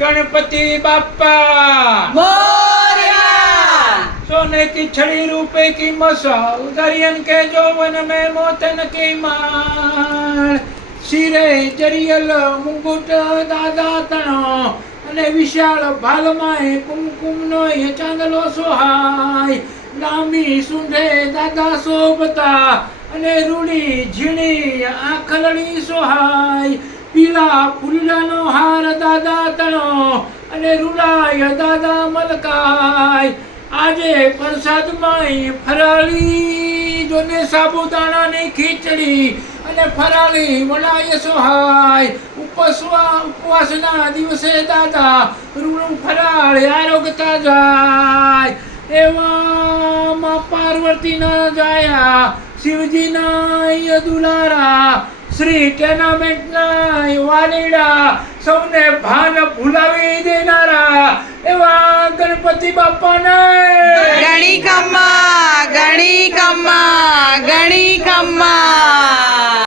गणपति बाप्पा मोरया। सोने की छड़ी रुपए की मसाल दरियन के जोवन में मोतन की माल सिरे जरियल मुकुट दादा तणो અને વિશાળ ભાલમાં કુમકુમનો એ ચાંદલો સોહાય લાંબી સૂંઢે દાદા શોભતા અને રૂડી ઝીણી આંખલડી સોહાય પીળા ફૂલડાનો હાર દાદા તણો અને રૂડાય દાદા મલકાય આજે પ્રસાદમાં ફરાળી જોને સાબુદાણાની ખીચડી અને ફરાળી વડાય સોહાય ઉપવાસના દિવસે દાદા રૂડું ફરાળ આરોગતા જાય એવામાં પાર્વતીના જાયા શિવજીના દુલારા શ્રી ટેનામેન્ટના વાલીડા સૌને ભાન ભૂલાવી દેનારા એવા ગણપતિ બાપાને ગણી ખમ્મા ગણી ખમ્મા ગણી ખમ્મા।